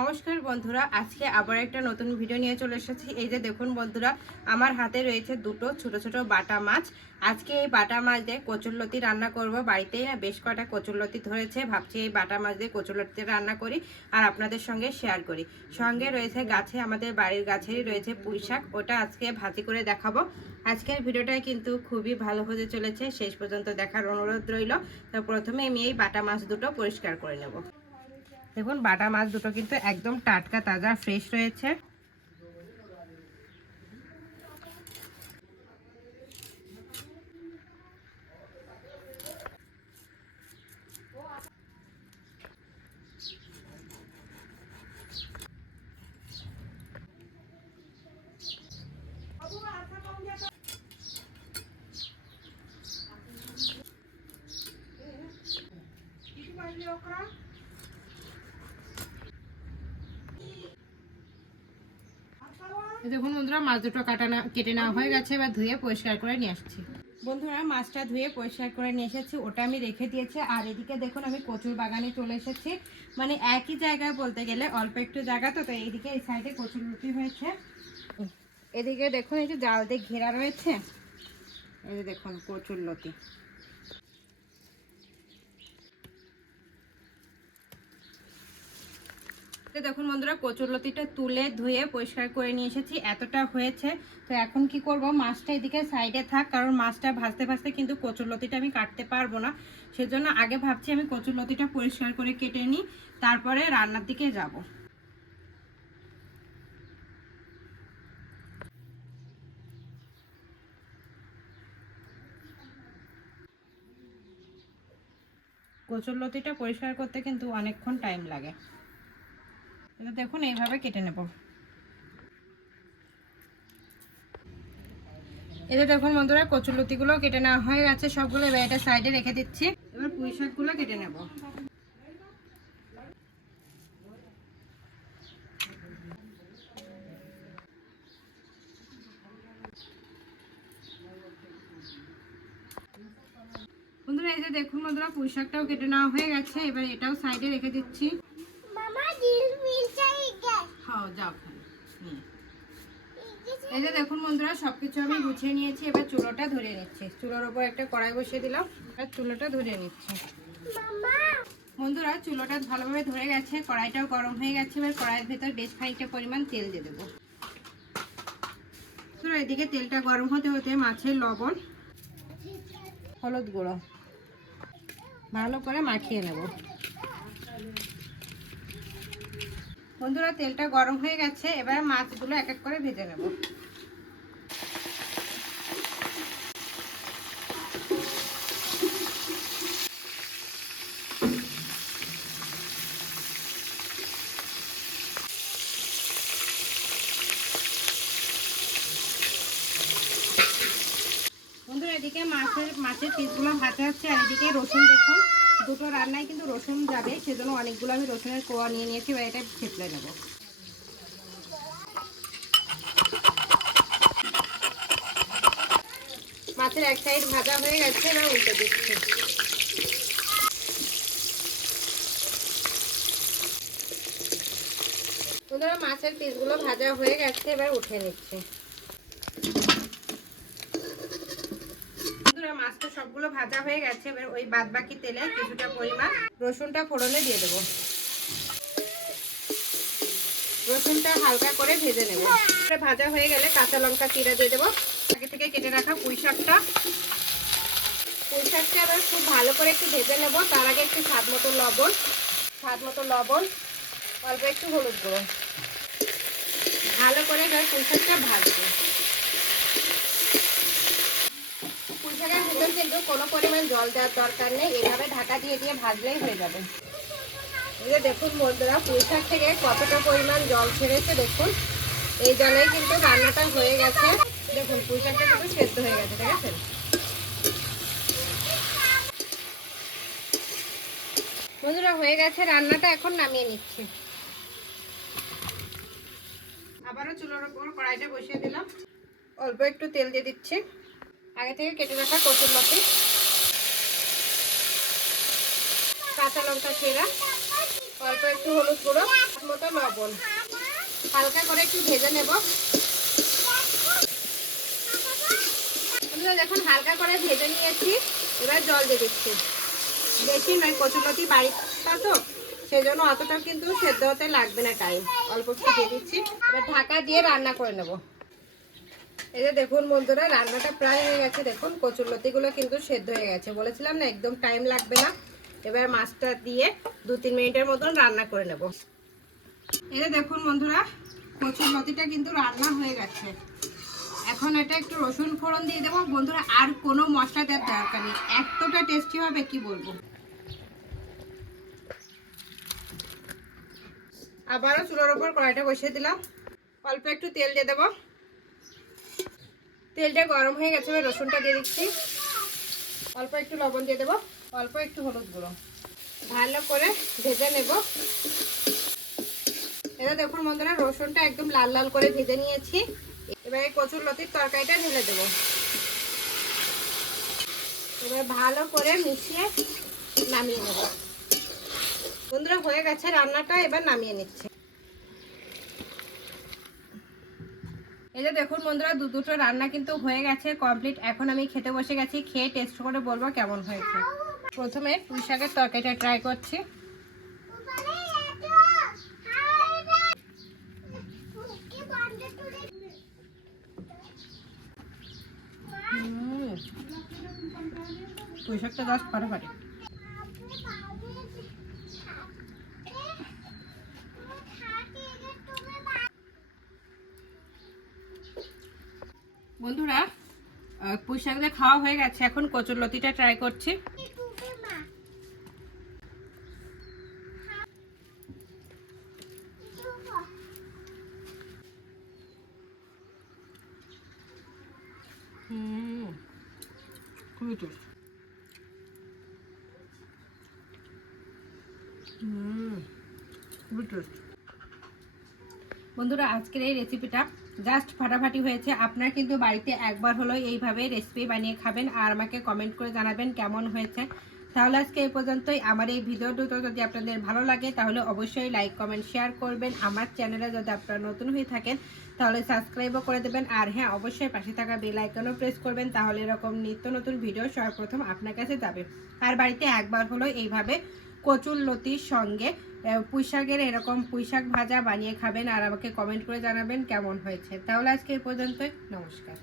নমস্কার বন্ধুরা, আজকে আবার একটা নতুন ভিডিও নিয়ে চলে এসেছি। এই যে দেখুন বন্ধুরা, আমার হাতে রয়েছে দুটো ছোট ছোট বাটা মাছ। আজকে এই বাটা মাছ দিয়ে কচুরলতি রান্না করব। বাড়িতেই না বেশ কটা কচুরলতি ধরেছে, ভাবছি এই বাটা মাছ দিয়ে কচুরলতি রান্না করি আর আপনাদের সঙ্গে শেয়ার করি। সঙ্গে রয়েছে গাছে, আমাদের বাড়ির গাছেরই রয়েছে পুঁই শাক, ওটা আজকে ভাজি করে দেখাবো। আজকের ভিডিওটা কিন্তু খুবই ভালো হতে চলেছে, শেষ পর্যন্ত দেখার অনুরোধ রইল। তো প্রথমে আমি এই বাটা মাছ দুটো পরিষ্কার করে নেব। দেখুন বাটা মাছ দুটো কিন্তু একদম টাটকা তাজা ফ্রেশ রয়েছে। দেখুন বন্ধুরা, মাছ দুটো কেটে নেওয়া হয়ে গেছে, এবার ধুয়ে পরিষ্কার করে নিয়ে আসছি। বন্ধুরা, মাছটা ধুয়ে পরিষ্কার করে নিয়ে এসেছি, ওটা আমি রেখে দিয়েছি। আর এদিকে দেখুন আমি কচুর বাগানে চলে এসেছি, মানে একই জায়গায় বলতে গেলে অল্প একটু জায়গা, তো এইদিকে এই সাইডে কচুর লতি হয়েছে। এদিকে দেখুন এই যে জাল দিয়ে ঘেরা রয়েছে, এই যে দেখুন কচুর লতি। দেখুন বন্ধুরা, কচুরলতিটা তুলে ধুয়ে পরিষ্কার করে নিয়ে এসেছি, এতটা হয়েছে। তো এখন কি করব, মাছটা এদিকে সাইডে থাক, কারণ মাছটা ভাজতে ভাজতে কিন্তু কচুরলতিটা আমি কাটতে পারবো না। সেজন্য আগে ভাবছি আমি কচুরলতিটা পরিষ্কার করে কেটে নিই, তারপরে রান্নার দিকে যাব। কচুরলতিটা পরিষ্কার করতে কিন্তু অনেকক্ষণ টাইম লাগে। এটা দেখুন এইভাবে কেটে নেব। এটা দেখুন বন্ধুরা, কচুরলতিগুলো কেটে নেওয়া হয়ে গেছে সবগুলো, এবার এটা সাইডে রেখে দিচ্ছি। এবার পুঁই শাকগুলো কেটে নেব। বন্ধুরা এই যে দেখুন বন্ধুরা, পুঁই শাকটাও কেটে নেওয়া হয়ে গেছে, এবার এটাও সাইডে রেখে দিচ্ছি। হ্যাঁ যাও। এই যে দেখুন বন্ধুরা, সবকিছু আমি গুছিয়ে নিয়েছি, এবার চুলোটা ধরিয়ে নিচ্ছি। চুলোর ওপর একটা কড়াই বসিয়ে দিলাম, আর চুলোটা ধরিয়ে নিচ্ছি। বন্ধুরা চুলোটা ভালোভাবে ধরে গেছে, কড়াইটাও গরম হয়ে গেছে। এবার কড়াইয়ের ভেতর বেশ খানিকটা পরিমাণ তেল দিয়ে দেবো। এদিকে তেলটা গরম হতে হতে মাছের লবণ, হলুদ গুঁড়ো ভালো করে মাখিয়ে নেব। বন্ধুরা তেলটা গরম হয়ে গেছে, এবার মাছগুলো এক এক করে ভেজে নেব। বন্ধুরা এদিকে মাছের পিসগুলো ভাজা হচ্ছে, আর এদিকে রসুন দেখুন, দুটো রান্নায় কিন্তু রসুন যাবে, সেজন্য অনেকগুলো আমি রসুনের কোয়া নিয়ে নিয়েছি, এবার এটা থেতলে নেব। মাছের এক সাইড ভাজা হয়ে গেছে, এবার উল্টে দিচ্ছি। বন্ধুরা মাছের পিসগুলো ভাজা হয়ে গেছে, এবার উঠে নিচ্ছি। বন্ধুরা মাছটা সবগুলো ভাজা হয়ে গেছে, এবার ওই বাদ বাকি তেলে কিছুটা পরিমাণ রসুনটা ফোড়নে দিয়ে দেবো। রসুনটা হালকা করে ভেজে নেব। ভাজা হয়ে গেলে কাঁচা লঙ্কা চিরা দিয়ে দেবো। আগে থেকে কেটে রাখা পুঁই শাকটা এবার খুব ভালো করে একটু ভেজে নেব। তার আগে একটু স্বাদ মতো লবণ, অল্প একটু হলুদ গুঁড়ো, ভালো করে এবার পুঁই শাকটা ভাজবো। পুঁই শাকের ভিতর কিন্তু কোনো পরিমাণ জল দেওয়ার দরকার নেই, এভাবে ঢাকা দিয়ে দিয়ে ভাজলেই হয়ে যাবে। এই যে দেখুন বন্ধুরা, পুঁই শাক থেকে কতটা পরিমাণ জল ছেড়েছে দেখুন। এই জলেই কিন্তু রান্নাটা হয়ে গেছে। দেখুন পুঁই শাকটা কিন্তু সেদ্ধ হয়ে গেছে, ঠিক আছে। বন্ধুরা হয়ে গেছে রান্নাটা, এখন নামিয়ে নিচ্ছি। আবারও চুলোর উপর কড়াইটা বসিয়ে দিলাম, অল্প একটু তেল দিয়ে দিচ্ছি। আগে থেকে কেটে রাখা কচুরলতি, কাঁচা লঙ্কা চেরা, অল্প একটু হলুদ গুঁড়ো, মতো লবণ, হালকা করে একটু ভেজে নেব। দেখুন হালকা করে ভেজে নিয়েছি, এবার জল দিয়ে দিচ্ছি। বেশি নয়, কচুরলতি বাড়িটা তো সেজন্য অতটা কিন্তু সেদ্ধ হতে লাগবে না টাইম, অল্প একটু দিয়ে দিচ্ছি। এবার ঢাকা দিয়ে রান্না করে নেব। এই যে দেখুন বন্ধুরা, রান্নাটা প্রায় হয়ে গেছে। দেখুন কচুরলতিগুলো কিন্তু সেদ্ধ হয়ে গেছে, বলেছিলাম না একদম টাইম লাগবে না। এবার মাছটা দিয়ে 2-3 মিনিটের মতন রান্না করে নেব। এই যে দেখুন বন্ধুরা, কচুরলতিটা কিন্তু রান্না হয়ে গেছে। এখন এটা একটু রসুন ফোড়ন দিয়ে দেবো বন্ধুরা, আর কোনো মশলা দেওয়ার দরকার নেই, এতটা টেস্টি হবে কি বলবো। আবারও চুলার উপর কড়াইটা বসিয়ে দিলাম, অল্প একটু তেল দিয়ে দেবো। তেলটা গরম হয়ে গেছে, এবার রসুনটা দিয়ে দিচ্ছি। অল্প একটু লবণ দিয়ে দেবো, অল্প একটু হলুদ গুঁড়ো, ভালো করে ভেজে নেব। এটা দেখুন বন্ধুরা, রসুনটা একদম লাল লাল করে ভেজে নিয়েছি। এবার এই কচুরলতির তরকারিটা ঢেলে দেবো। এবার ভালো করে মিশিয়ে নামিয়ে নেব। বন্ধুরা হয়ে গেছে রান্নাটা, এবার নামিয়ে নিচ্ছে। এই যে দেখুন বন্ধুরা, দুটো রান্না কিন্তু হয়ে গেছে কমপ্লিট। এখন আমি খেতে বসে গেছি, খেয়ে টেস্ট করে বলবো কেমন হয়েছে। প্রথমে পুঁই শাকের তরকারিটা ট্রাই করছি। পুঁই শাকটা জাস্ট ফাটাফাটি। বন্ধুরা পুঁই শাক দিয়ে খাওয়া হয়ে গেছে, এখন কচুরলতিটা ট্রাই করছি। খুবই টেস্ট। খুবই টেস্ট। বন্ধুরা আজকের এই রেসিপিটা জাস্ট ফাটাফাটি হয়েছে। আপনারা কিন্তু বাড়িতে একবার হলো এইভাবে রেসিপি বানিয়ে খাবেন আর আমাকে কমেন্ট করে জানাবেন কেমন হয়েছে। তাহলে আজকে এই পর্যন্তই। আমার এই ভিডিও দুটো যদি আপনাদের ভালো লাগে তাহলে অবশ্যই লাইক কমেন্ট শেয়ার করবেন। আমার চ্যানেলে যদি আপনারা নতুন হয়ে থাকেন তাহলে সাবস্ক্রাইবও করে দেবেন। আর হ্যাঁ, অবশ্যই পাশে থাকা বেল আইকনও প্রেস করবেন, তাহলে এরকম নিত্য নতুন ভিডিও সর্বপ্রথম আপনার কাছে যাবে। আর বাড়িতে একবার হলো এইভাবে কচুরলতির সঙ্গে পুঁইশাকের এরকম পুঁইশাক ভাজা বানিয়ে খাবেন আর আমাকে কমেন্ট করে জানাবেন কেমন হয়েছে। তাহলে আজকে এই পর্যন্তই, নমস্কার।